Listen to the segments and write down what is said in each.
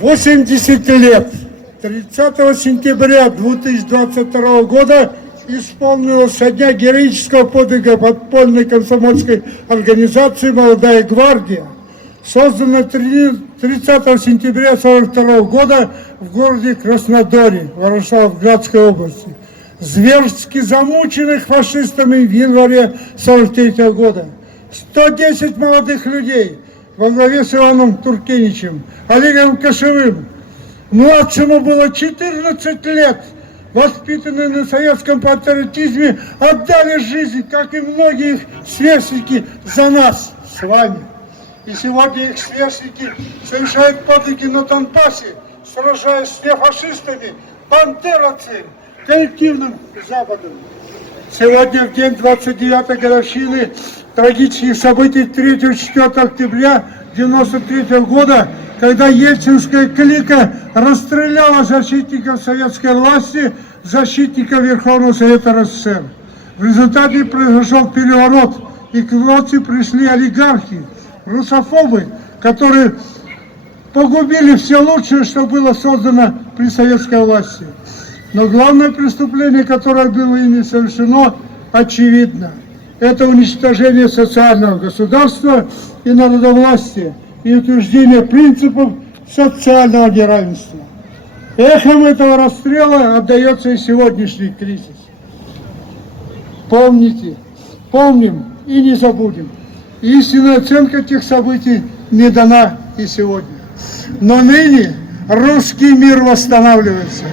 80 лет. 30 сентября 2022 года исполнилось со дня героического подвига подпольной комсомольской организации «Молодая гвардия», созданной 30 сентября 1942 года в городе Краснодаре, Ворошиловградской области, зверски замученных фашистами в январе 1943 года. 110 молодых людей во главе с Иваном Туркеничем, Олегом Кошевым. Младшему было 14 лет, воспитанные на советском патриотизме, отдали жизнь, как и многие их сверстники, за нас с вами. И сегодня их сверстники совершают подвиги на Донбассе, сражаясь с неофашистами, бандеровцами, коллективным Западом. Сегодня, в день 29-й годовщины трагических событий 3-4 октября 1993 года, когда ельцинская клика расстреляла защитников советской власти, защитников Верховного Совета РСФСР. В результате произошел переворот, и к власти пришли олигархи, русофобы, которые погубили все лучшее, что было создано при советской власти. Но главное преступление, которое было ими совершено, очевидно. Это уничтожение социального государства и народовластия, и утверждение принципов социального неравенства. Эхом этого расстрела отдается и сегодняшний кризис. Помните, помним и не забудем. Истинная оценка тех событий не дана и сегодня. Но ныне русский мир восстанавливается.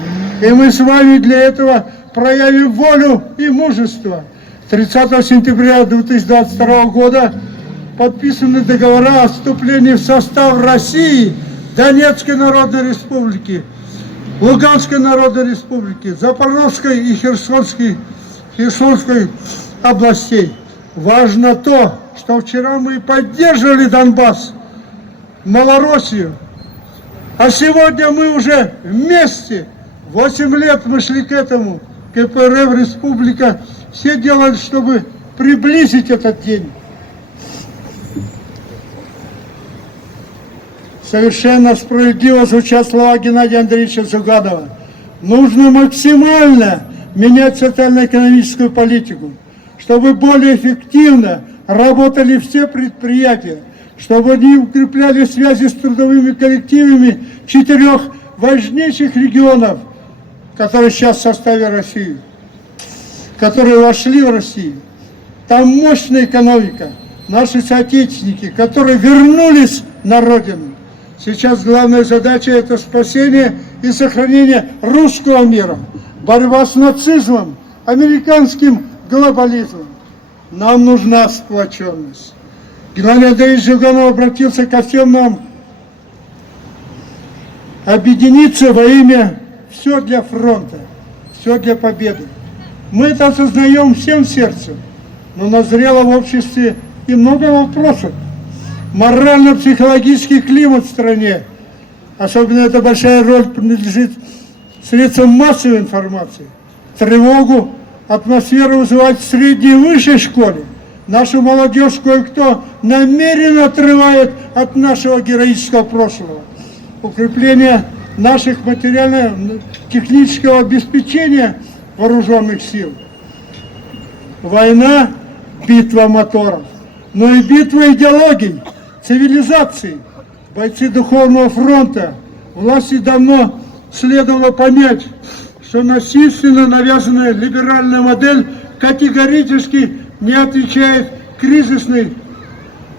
И мы с вами для этого проявим волю и мужество. 30 сентября 2022 года подписаны договора о вступлении в состав России, Донецкой Народной Республики, Луганской Народной Республики, Запорожской и Херсонской областей. Важно то, что вчера мы поддерживали Донбасс, Малороссию, а сегодня мы уже вместе. 8 лет мы шли к этому, КПРФ, республика, все делали, чтобы приблизить этот день. Совершенно справедливо звучат слова Геннадия Андреевича Зюганова. Нужно максимально менять социально-экономическую политику, чтобы более эффективно работали все предприятия, чтобы они укрепляли связи с трудовыми коллективами 4 важнейших регионов, которые сейчас в составе России, которые вошли в Россию. Там мощная экономика, наши соотечественники, которые вернулись на родину. Сейчас главная задача – это спасение и сохранение русского мира, борьба с нацизмом, американским глобализмом. Нам нужна сплоченность. Геннадий Андреевич Зюганов обратился ко всем нам объединиться во имя «все для фронта», «все для победы». Мы это осознаем всем сердцем, но назрело в обществе и много вопросов. Морально-психологический климат в стране, особенно эта большая роль принадлежит средствам массовой информации. Тревогу, атмосферу вызывает в средней и высшей школе. Нашу молодежь кое-кто намеренно отрывает от нашего героического прошлого. Укрепление наших материально-технического обеспечения вооруженных сил. Война – битва моторов, но и битва идеологий, цивилизаций. Бойцы Духовного фронта власти давно следовало понять, что насильственно навязанная либеральная модель категорически не отвечает кризисной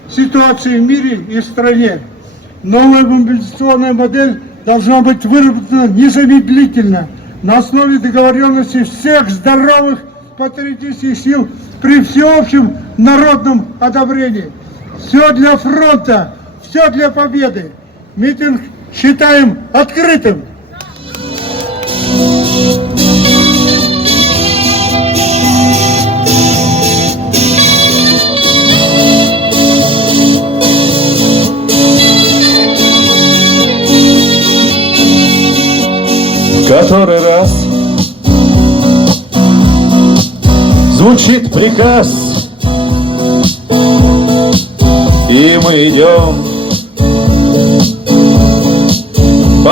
ситуации в мире и в стране. Новая мобилизационная модель должна быть выработана незамедлительно на основе договоренности всех здоровых патриотических сил при всеобщем народном одобрении. Все для фронта, все для победы. Митинг считаем открытым. Который раз звучит приказ, и мы идем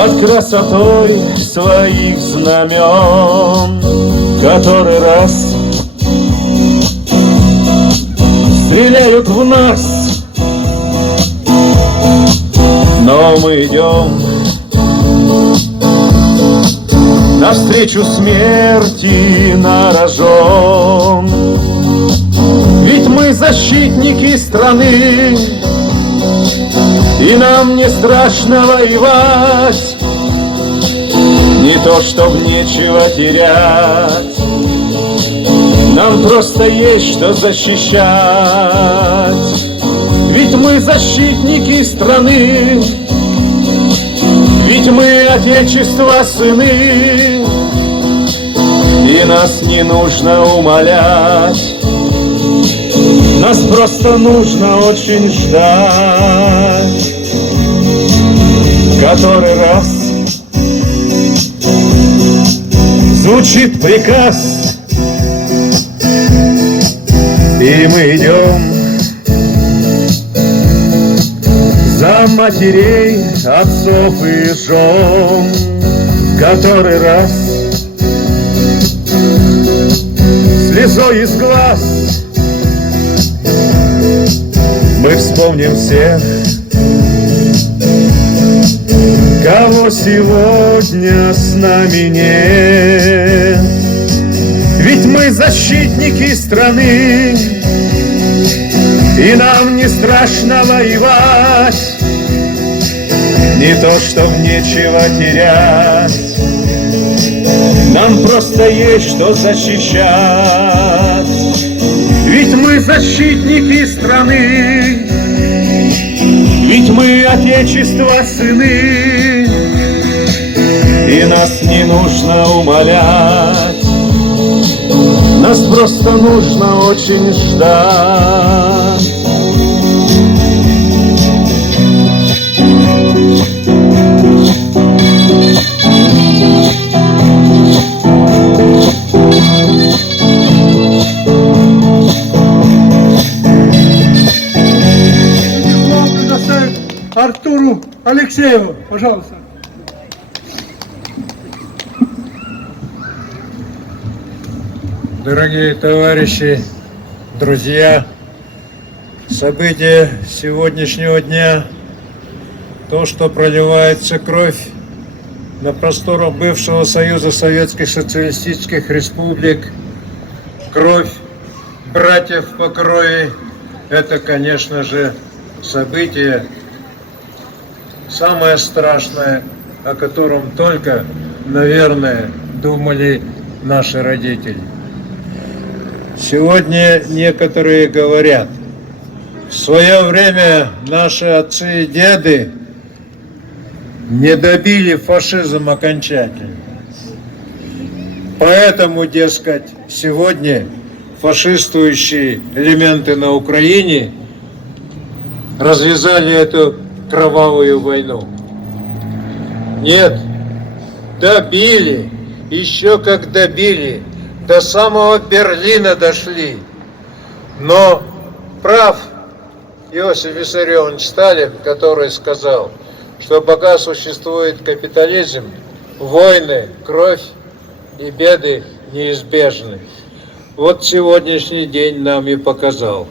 под красотой своих знамен, который раз стреляют в нас, но мы идем навстречу смерти на рожон. Ведь мы защитники страны, и нам не страшно воевать, не то чтоб нечего терять, нам просто есть что защищать. Ведь мы защитники страны, ведь мы Отечества сыны, и нас не нужно умолять, нас просто нужно очень ждать. Который раз звучит приказ, и мы идем за матерей, отцов и жен. Который раз слезой из глаз мы вспомним всех, кого сегодня с нами нет. Ведь мы защитники страны, и нам не страшно воевать, не то чтоб нечего терять, нам просто есть что защищать. Ведь мы защитники страны, ведь мы Отечества сыны, и нас не нужно умолять, нас просто нужно очень ждать. Артуру Алексееву, пожалуйста. Дорогие товарищи, друзья, события сегодняшнего дня, то, что проливается кровь на просторах бывшего Союза Советских Социалистических Республик, кровь братьев по крови, это, конечно же, событие самое страшное, о котором только, наверное, думали наши родители. Сегодня некоторые говорят, в свое время наши отцы и деды не добили фашизм окончательно. Поэтому, дескать, сегодня фашистующие элементы на Украине развязали эту кровавую войну. Нет, добили, еще как добили, до самого Берлина дошли. Но прав Иосиф Виссарионович Сталин, который сказал, что пока существует капитализм, войны, кровь и беды неизбежны. Вот сегодняшний день нам и показал,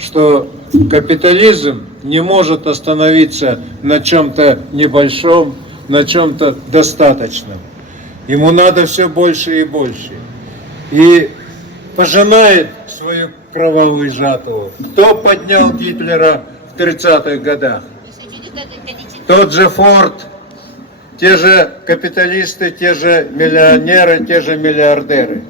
что капитализм не может остановиться на чем-то небольшом, на чем-то достаточном. Ему надо все больше и больше. И пожинает свою кровавую жатву. Кто поднял Гитлера в 30-х годах? Тот же Форд, те же капиталисты, те же миллионеры, те же миллиардеры.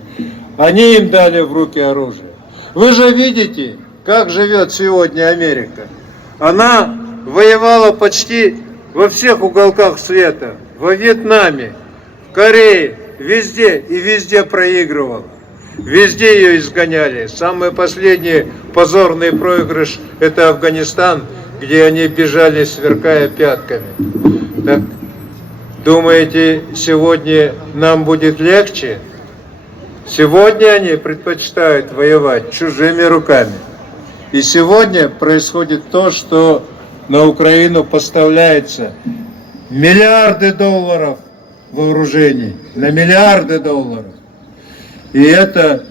Они им дали в руки оружие. Вы же видите, как живет сегодня Америка. Она воевала почти во всех уголках света. Во Вьетнаме, в Корее, везде и везде проигрывала. Везде ее изгоняли. Самый последний позорный проигрыш – это Афганистан, где они бежали, сверкая пятками. Так, думаете, сегодня нам будет легче? Сегодня они предпочитают воевать чужими руками. И сегодня происходит то, что на Украину поставляется миллиарды долларов вооружений, на миллиарды долларов. И это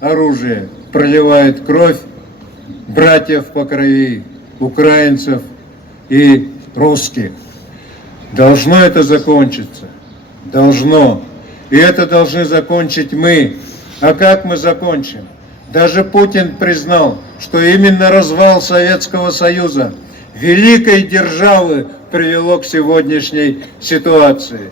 оружие проливает кровь братьев по крови, украинцев и русских. Должно это закончиться. Должно. И это должны закончить мы. А как мы закончим? Даже Путин признал, что именно развал Советского Союза, великой державы, привело к сегодняшней ситуации.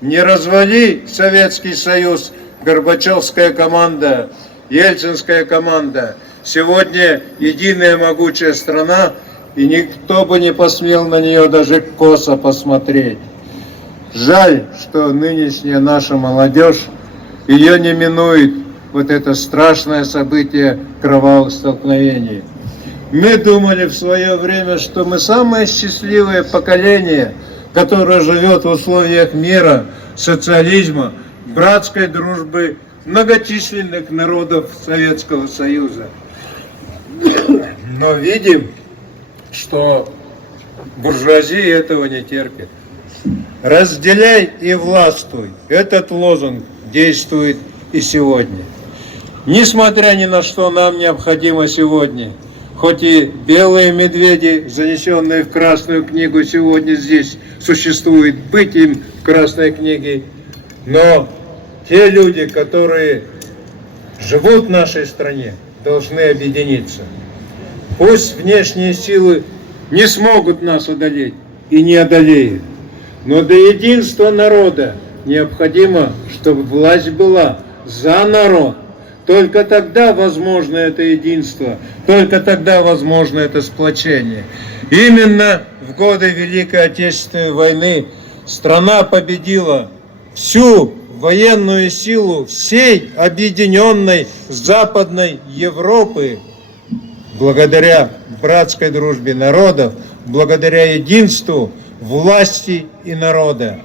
Не развали Советский Союз, Горбачевская команда, Ельцинская команда. Сегодня единая могучая страна, и никто бы не посмел на нее даже косо посмотреть. Жаль, что нынешняя наша молодежь, ее не минует вот это страшное событие кровавых столкновений. Мы думали в свое время, что мы самое счастливое поколение, которое живет в условиях мира, социализма, братской дружбы многочисленных народов Советского Союза. Но видим, что буржуазия этого не терпит. «Разделяй и властвуй» – этот лозунг действует и сегодня. Несмотря ни на что, нам необходимо сегодня, хоть и белые медведи, занесенные в Красную книгу, сегодня здесь существует, быть им в Красной книге, но те люди, которые живут в нашей стране, должны объединиться. Пусть внешние силы не смогут нас одолеть и не одолеют, но до единства народа необходимо, чтобы власть была за народ. Только тогда возможно это единство, только тогда возможно это сплочение. Именно в годы Великой Отечественной войны страна победила всю военную силу всей объединенной Западной Европы благодаря братской дружбе народов, благодаря единству власти и народа.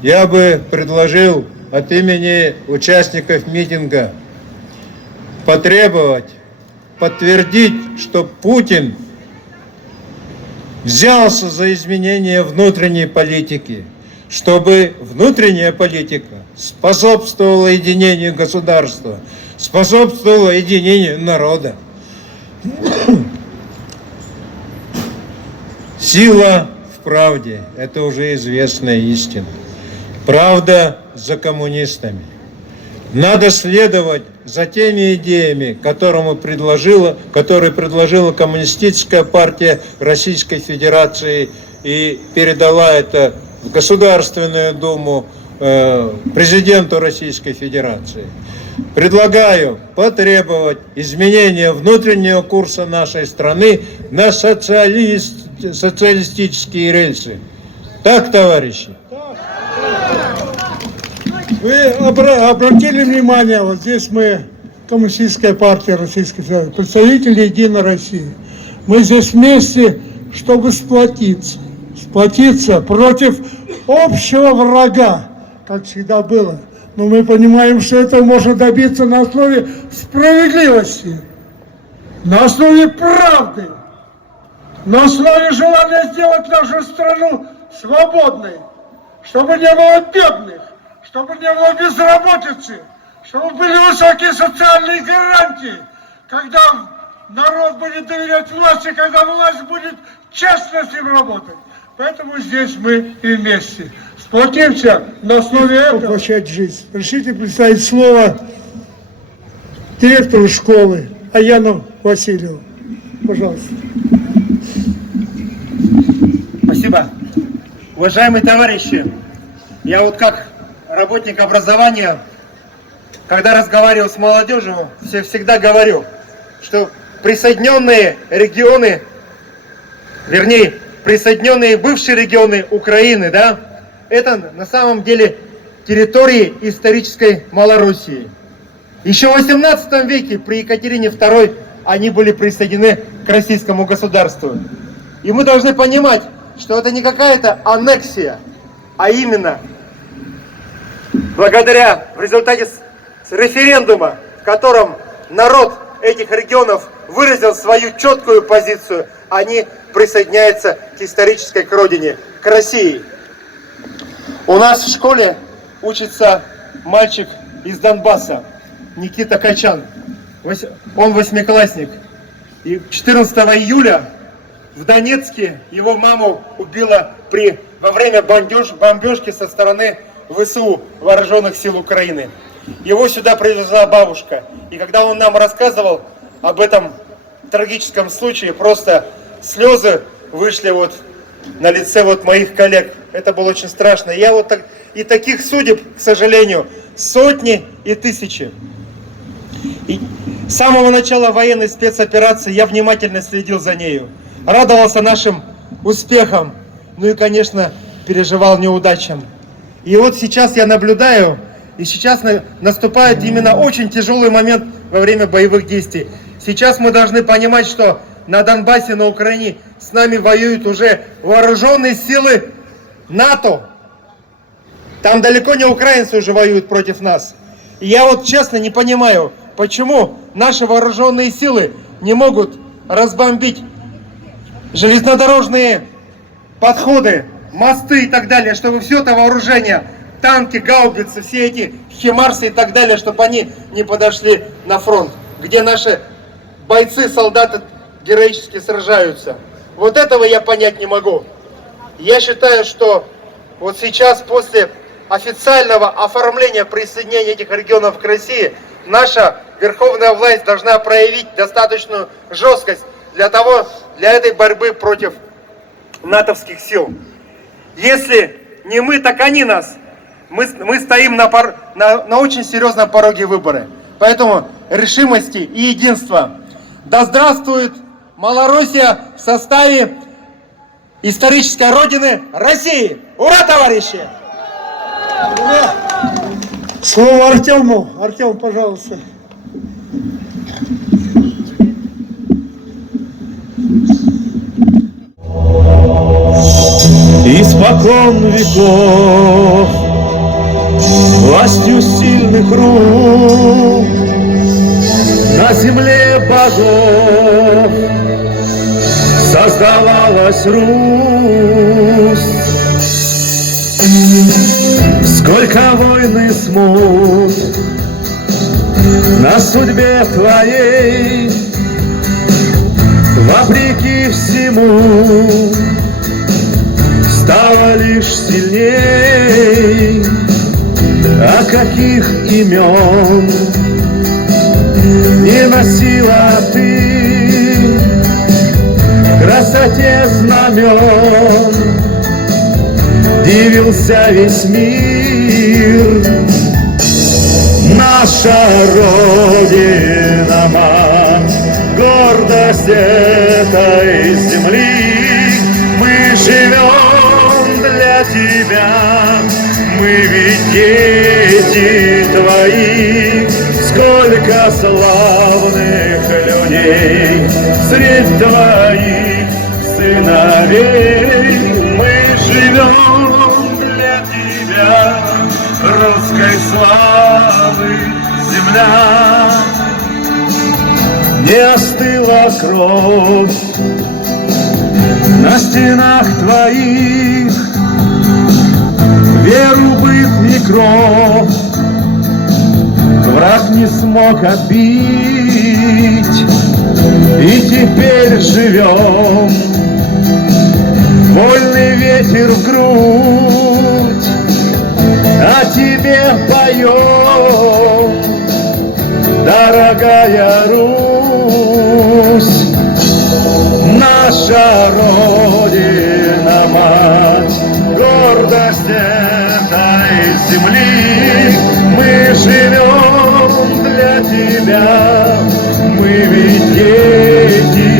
Я бы предложил от имени участников митинга потребовать, подтвердить, что Путин взялся за изменение внутренней политики, чтобы внутренняя политика способствовала единению государства, способствовала единению народа. Сила в правде – это уже известная истина. Правда за коммунистами. Надо следовать за теми идеями, которые предложила Коммунистическая партия Российской Федерации и передала это в Государственную Думу президенту Российской Федерации. Предлагаю потребовать изменения внутреннего курса нашей страны на социалистические рельсы. Так, товарищи? Вы обратили внимание, вот здесь мы, Коммунистическая партия Российской Федерации, представители Единой России. Мы здесь вместе, чтобы сплотиться против общего врага, как всегда было. Но мы понимаем, что этого можно добиться на основе справедливости, на основе правды, на основе желания сделать нашу страну свободной, чтобы не было бедных, чтобы не было безработицы, чтобы были высокие социальные гарантии, когда народ будет доверять власти, когда власть будет честно с ним работать. Поэтому здесь мы и вместе. Сплотимся на основе этого. Воплощать жизнь. Разрешите представить слово директору школы Аяну Васильеву. Пожалуйста. Спасибо. Уважаемые товарищи, я вот как работник образования, когда разговариваю с молодежью, всегда говорю, что присоединенные регионы, вернее, присоединенные бывшие регионы Украины, да, это на самом деле территории исторической Малороссии. Еще в 18 веке при Екатерине II они были присоединены к российскому государству. И мы должны понимать, что это не какая-то аннексия, а именно благодаря в результате референдума, в котором народ этих регионов выразил свою четкую позицию, они присоединяются к исторической родине, к России. У нас в школе учится мальчик из Донбасса, Никита Качан. Он восьмиклассник. И 14 июля в Донецке его маму убило во время бомбежки со стороны ВСУ, Вооруженных сил Украины. Его сюда привезла бабушка. И когда он нам рассказывал об этом трагическом случае, просто слезы вышли вот на лице вот моих коллег. Это было очень страшно. И таких судеб, к сожалению, сотни и тысячи. И с самого начала военной спецоперации я внимательно следил за нею. Радовался нашим успехам. Ну и, конечно, переживал неудачам. И вот сейчас я наблюдаю, и сейчас наступает именно очень тяжелый момент во время боевых действий. Сейчас мы должны понимать, что на Донбассе, на Украине с нами воюют уже вооруженные силы НАТО. Там далеко не украинцы уже воюют против нас. И я вот честно не понимаю, почему наши вооруженные силы не могут разбомбить железнодорожные подходы, мосты и так далее, чтобы все это вооружение, танки, гаубицы, все эти химарсы и так далее, чтобы они не подошли на фронт, где наши бойцы, солдаты героически сражаются. Вот этого я понять не могу. Я считаю, что вот сейчас, после официального оформления присоединения этих регионов к России, наша верховная власть должна проявить достаточную жесткость для этой борьбы против натовских сил. Если не мы, так они нас. Мы стоим на очень серьезном пороге выбора. Поэтому решимости и единства. Да здравствует Малороссия в составе исторической родины России! Ура, товарищи! Слово Артему. Артем, пожалуйста. Испокон веков властью сильных рук на земле богов создавалась Русь. Сколько войн и смут на судьбе твоей, вопреки всему стала лишь сильней. А каких имен не носила ты, красоте знамен дивился весь мир. Наша Родина, мать, гордость этой земли. Мы живем для тебя, мы ведь дети твои. Сколько славных людей среди твоих сыновей. Мы живем для тебя, русской славы земля. Не остыла кровь на стенах твоих, веру быт не кровь враг не смог отбить. И теперь живем, вольный ветер в грудь, а тебе поем, дорогая Русь. Наша Родина, мать, гордость этой земли. Мы живем для тебя, мы ведь дети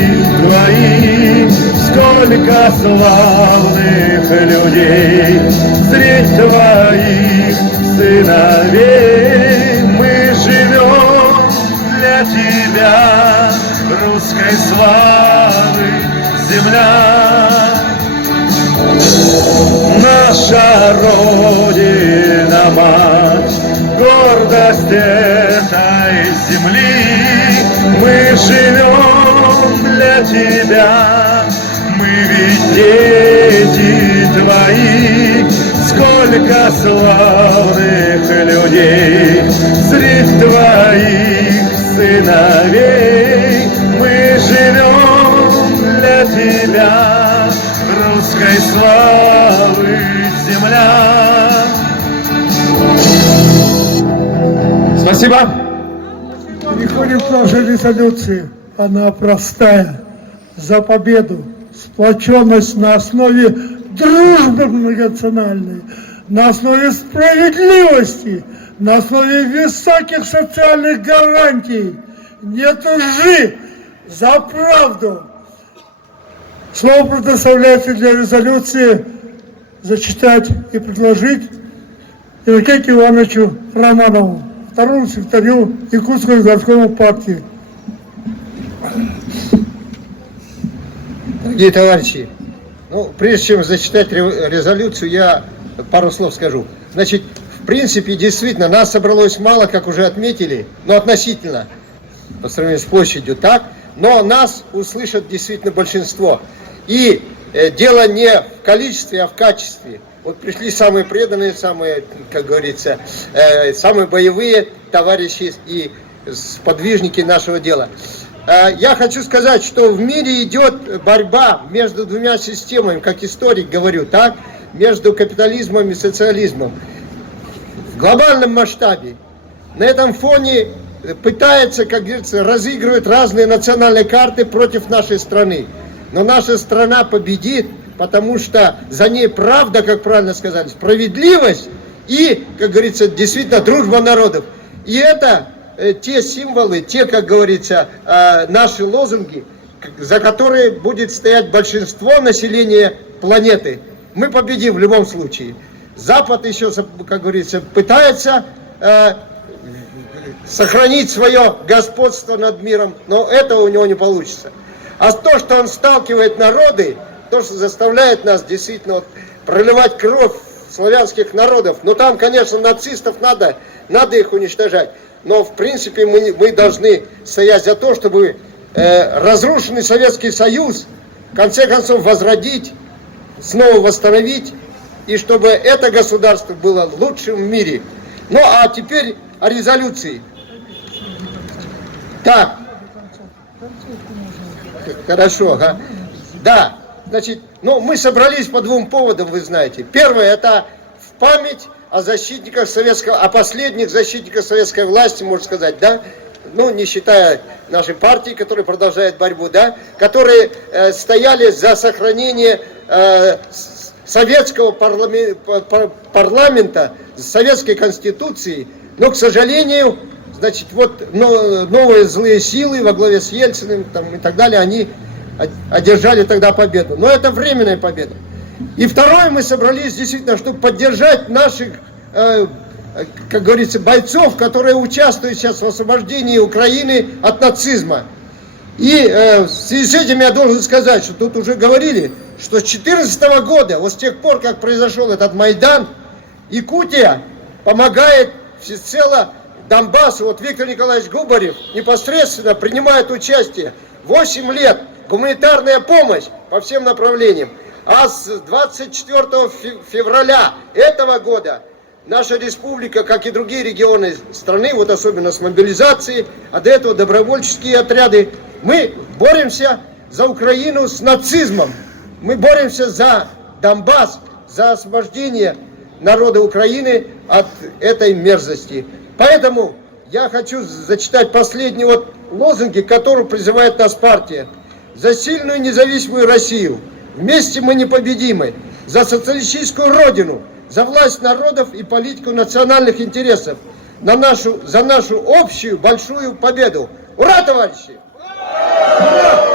твои. Сколько славных людей среди твоих сыновей. Мы живем для тебя, русской славы земля. Наша Родина, мать, гордость этой земли. Мы живем для тебя, мы ведь дети твои. сколько славных людей среди твоих сыновей. Мы живем для тебя, русской славы земля. Спасибо. Переходим к нашей резолюции. Она простая. За победу, сплоченность на основе дружбы многонациональной, на основе справедливости, на основе высоких социальных гарантий. Нет лжи, за правду. Слово предоставляется для резолюции зачитать и предложить Иннокентию Ивановичу Романову, второму секретарю Якутского городского партии. Дорогие товарищи, прежде чем зачитать резолюцию, я пару слов скажу. Значит, в принципе, действительно, нас собралось мало, как уже отметили, но относительно, по сравнению с площадью, так, но нас услышат действительно большинство. И дело не в количестве, а в качестве. Вот пришли самые преданные, самые, как говорится, самые боевые товарищи и сподвижники нашего дела. Я хочу сказать, что в мире идет борьба между двумя системами, как историк говорю, так, между капитализмом и социализмом. В глобальном масштабе. На этом фоне пытается, как говорится, разыгрывать разные национальные карты против нашей страны. Но наша страна победит, потому что за ней правда, как правильно сказали, справедливость и, как говорится, действительно дружба народов. И это те символы, те, как говорится, наши лозунги, за которые будет стоять большинство населения планеты. Мы победим в любом случае. Запад еще, как говорится, пытается сохранить свое господство над миром, но этого у него не получится. А то, что он сталкивает народы, то, что заставляет нас действительно проливать кровь славянских народов, ну там, конечно, нацистов надо их уничтожать. Но, в принципе, мы должны стоять за то, чтобы разрушенный Советский Союз, в конце концов, возродить, снова восстановить, и чтобы это государство было лучшим в мире. Ну, а теперь о резолюции. Так. Хорошо, ага. Да, значит, мы собрались по двум поводам, вы знаете. Первое, это в память о защитниках о последних защитниках советской власти, можно сказать, да, не считая нашей партии, которая продолжает борьбу, да, которые стояли за сохранение советского парламента, советской конституции, но, к сожалению, значит, новые злые силы во главе с Ельциным и так далее, они одержали тогда победу. Но это временная победа. И второе, мы собрались действительно, чтобы поддержать наших, как говорится, бойцов, которые участвуют сейчас в освобождении Украины от нацизма. И в связи с этим я должен сказать, что тут уже говорили, что с 2014 года, вот с тех пор, как произошел этот Майдан, Якутия помогает всецело Донбассу. Вот Виктор Николаевич Губарев непосредственно принимает участие 8 лет, гуманитарная помощь по всем направлениям. А с 24 февраля этого года наша республика, как и другие регионы страны, вот особенно с мобилизацией, а до этого добровольческие отряды, мы боремся за Украину с нацизмом. Мы боремся за Донбасс, за освобождение народа Украины от этой мерзости. Поэтому я хочу зачитать последние лозунги, которые призывает нас партия. За сильную независимую Россию. Вместе мы непобедимы. За социалистическую родину. За власть народов и политику национальных интересов. За нашу общую большую победу. Ура, товарищи! Ура!